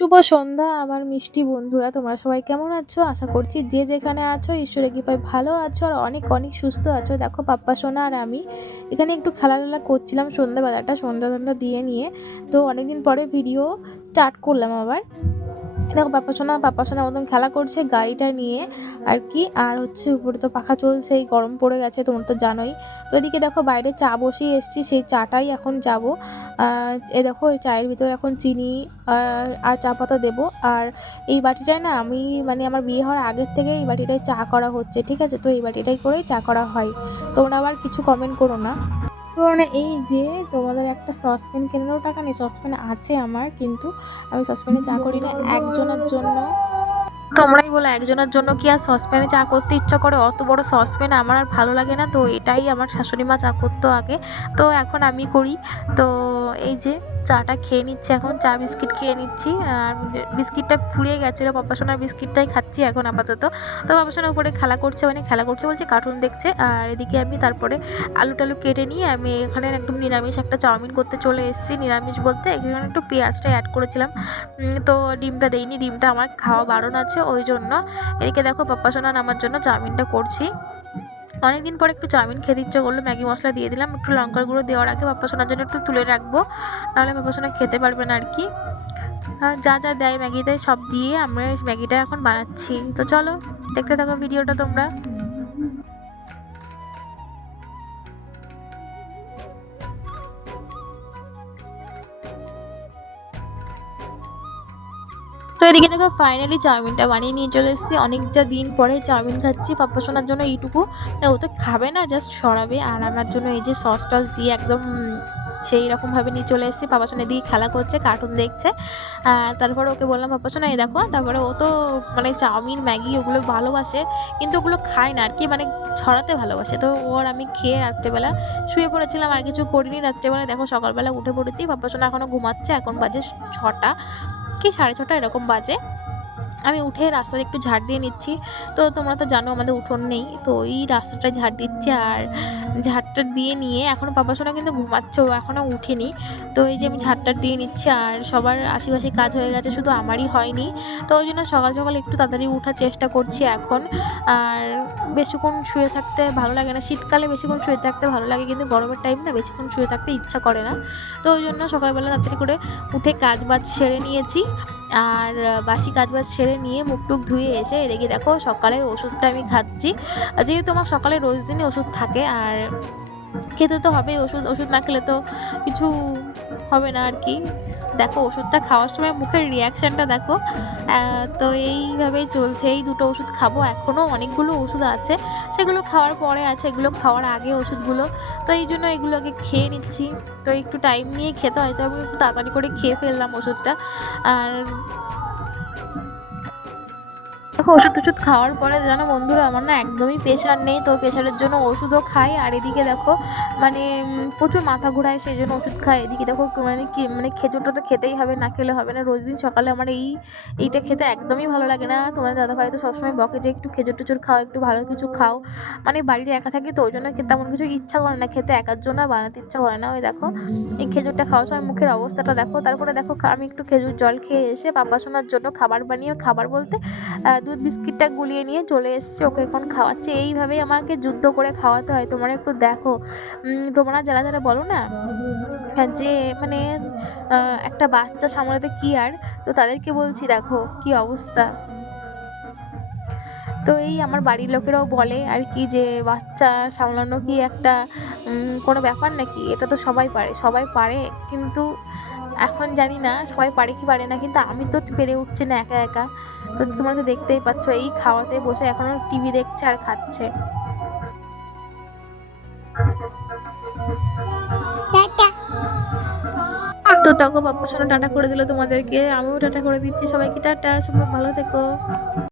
শুভ সন্ধ্যা আমার মিষ্টি বন্ধুরা, তোমরা সবাই কেমন আছো? আশা করছি যে যেখানে আছো ঈশ্বরের কৃপায় ভালো আছো আর অনেক অনেক সুস্থ আছো। দেখো পাপ্পা সোনা আর আমি এখানে একটু খেলাধুলা করছিলাম সন্ধ্যাবেলাটা, সন্ধ্যা দিয়ে নিয়ে। তো অনেকদিন পরে ভিডিও স্টার্ট করলাম আবার। দেখো পাপ্পা সোনা মতন খেলা করছে গাড়িটা নিয়ে আর কি। আর হচ্ছে উপরে তো পাখা চলছে, এই গরম পড়ে গেছে তোমরা তো জানোই। তো এদিকে দেখো বাইরে চা বসিয়ে এসেছি, সেই চাটাই এখন যাব। এই দেখো এই চায়ের ভিতরে এখন চিনি আর চা পাতা দেবো। আর এই বাটিটায় না আমি মানে আমার বিয়ে হওয়ার আগের থেকে এই বাটিটায় চা করা হচ্ছে, ঠিক আছে? তো এই বাটিটাই করেই চা করা হয়। তোমরা আবার কিছু কমেন্ট করো না। কারণ এই যে তোমাদের একটা সসপ্যান কেনারও টাকা নেই, সসপ্যান আছে আমার, কিন্তু আমি সসপ্যানে চা করি না একজনের জন্য। তোমরাই বলো একজনের জন্য কি আর সসপ্যানে চা করতে ইচ্ছা করে? অত বড় সসপ্যান আমার আর ভালো লাগে না। তো এটাই আমার শাশুড়ি মা চা করতো আগে, তো এখন আমি করি। তো এই যে চাটা খেয়ে নিচ্ছি, এখন চা বিস্কিট খেয়ে নিচ্ছি। আর বিস্কিটটা ফুরিয়ে গেছিলো, পাপা সোনার বিস্কিটটাই খাচ্ছি এখন আপাতত। তো পাপা সোনা উপরে খেলা করছে, মানে খেলা করছে বলছে কার্টুন দেখছে। আর এদিকে আমি তারপরে আলু টালু কেটে নিয়ে আমি এখানে একদম নিরামিষ একটা চাউমিন করতে চলে এসেছি। নিরামিষ বলতে এখানে একটু পেঁয়াজটা অ্যাড করেছিলাম। তো ডিমটা দেইনি, ডিমটা আমার খাওয়া বারণ আছে ওই জন্য। এদিকে দেখো পাপ্পা সোনা আমার জন্য চাউমিনটা করছি। অনেকদিন পরে একটু চাউমিন খেতে ইচ্ছে করলো, ম্যাগি মশলা দিয়ে দিলাম। একটু লঙ্কার গুঁড়ো দেওয়ার আগে পাপ্পা সোনার জন্য একটু তুলে রাখবো, নাহলে পাপ্পা সোনা খেতে পারবে না আর কি। যা যা দেয় ম্যাগিতে সব দিয়ে আমরা ম্যাগিটা এখন বানাচ্ছি। তো চলো দেখতে থাকো ভিডিওটা তোমরা। তো এদিকে দেখো ফাইনালি চাউমিনটা বানিয়ে নিয়ে চলে এসেছি। অনেকটা দিন পরে চাউমিন খাচ্ছি। পাপ্পা সোনার জন্য এইটুকু, ও তো খাবে না, জাস্ট সরাবে। আর আমার জন্য এই যে সস টস দিয়ে একদম সেই রকমভাবে নিয়ে চলে এসেছি। পাপ্পা সোনা দিয়ে খেলা করছে, কার্টুন দেখছে। তারপরে ওকে বললাম পাপ্পা সোনা এই দেখো। তারপরে ও তো মানে চাউমিন ম্যাগি ওগুলো ভালোবাসে, কিন্তু ওগুলো খায় না আর কি, মানে ছড়াতে ভালোবাসে। তো ওর আমি খেয়ে রাত্রেবেলা শুয়ে পড়েছিলাম, আর কিছু করিনি রাত্রেবেলা। দেখো সকালবেলা উঠে পড়েছি, পাপ্পা সোনা এখনও ঘুমাচ্ছে। এখন বাজে 6টা কি 6:30 এরকম বাজে। আমি উঠে রাস্তাটা একটু ঝাড় দিয়ে নিচ্ছি। তো তোমরা তো জানো আমাদের উঠোন নেই, তো এই রাস্তাটায় ঝাড় দিচ্ছি। আর ঝাড়টা দিয়ে নিয়ে এখনও পাপা সোনা কিন্তু ঘুমাচ্ছে, ও এখনও উঠেনি। তো এই যে আমি ঝাড়টা দিয়ে নিচ্ছি, আর সবার আশেপাশে কাজ হয়ে গেছে, শুধু আমারই হয়নি। তো ওই জন্য সকাল সকাল একটু তাড়াতাড়ি ওঠার চেষ্টা করছি এখন। আর বেশিক্ষণ শুয়ে থাকতে ভালো লাগে না, শীতকালে বেশিক্ষণ শুয়ে থাকতে ভালো লাগে, কিন্তু গরমের টাইম না বেশিক্ষণ শুয়ে থাকতে ইচ্ছা করে না। তো ওই জন্য সকালবেলা তাড়াতাড়ি করে উঠে কাজ বাজ সেরে নিয়েছি। আর বাসি কাজবাজ সেরে নিয়ে মুখ টুক ধুয়ে এসে এদিকে দেখো সকালের ওষুধটা আমি খাচ্ছি। যেহেতু আমার সকালে রোজ দিনই ওষুধ থাকে, আর খেতে তো হবেই। ওষুধ না খেলে তো কিছু হবে না আর কি। দেখো ওষুধটা খাওয়ার সময় মুখের রিয়াকশানটা দেখো। তো এইভাবেই চলছে, এই দুটো ওষুধ খাবো। এখনও অনেকগুলো ওষুধ আছে, সেগুলো খাওয়ার পরে আছে, এগুলো খাওয়ার আগে ওষুধগুলো। তো এই জন্য এগুলো আগে খেয়ে নিচ্ছি। তো একটু টাইম নিয়ে খেতে হয়, তো আমি একটু তাড়াতাড়ি করে খেয়ে ফেললাম ওষুধটা। আর দেখো ওষুধ খাওয়ার পরে জানো বন্ধুরা, আমার না একদমই প্রেশার নেই, তো প্রেশারের জন্য ওষুধও খাই। আর এদিকে দেখো মানে প্রচুর মাথা ঘোরায়, সেই জন্য ওষুধ খাই। এদিকে দেখো মানে খেজুরটা তো খেতেই হবে, না খেলে হবে না। রোজ দিন সকালে আমার এইটা খেতে একদমই ভালো লাগে না। তোমার দাদাভাই তো সবসময় বকে যে একটু খেজুর টেজুর খাও, একটু ভালো কিছু খাও। মানে বাড়িতে একা থাকি তো ওই জন্য তেমন কিছু ইচ্ছা করে না খেতে, একার জন্য বানাতে ইচ্ছা করে না। ওই দেখো এই খেজুরটা খাওয়ার সময় মুখের অবস্থাটা দেখো। তারপরে দেখো আমি একটু খেজুর জল খেয়ে এসে পাপা সোনার জন্য খাবার বানিয়ে, খাবার বলতে দুধ বিস্কিটটা গুলিয়ে নিয়ে চলে এসেছে, ওকে এখন খাওয়াচ্ছে। এইভাবেই আমাকে যুদ্ধ করে খাওয়াতে হয়। তোমরা একটু দেখো, তোমরা যারা যারা বলো না যে মানে একটা বাচ্চা সামলাতে কি আর, তো তাদেরকে বলছি দেখো কি অবস্থা। তো এই আমার বাড়ির লোকেরাও বলে আর কি যে বাচ্চা সামলানো কি একটা কোনো ব্যাপার নাকি? এটা তো সবাই পারে, সবাই পারে, কিন্তু এখন জানি না সবাই পারে কি পারে না, কিন্তু আমি তো পেরে উঠছি না একা একা। তো তোমরা তো দেখতেই পাচ্ছ, এই খাওয়াতে বসে এখনো টিভি দেখছে আর খাচ্ছে। তো তখন পাপ্পার সঙ্গে টাটা করে দিল তোমাদেরকে, আমিও টাটা করে দিচ্ছি সবাইকে। টাটা, সবাই ভালো থেকো।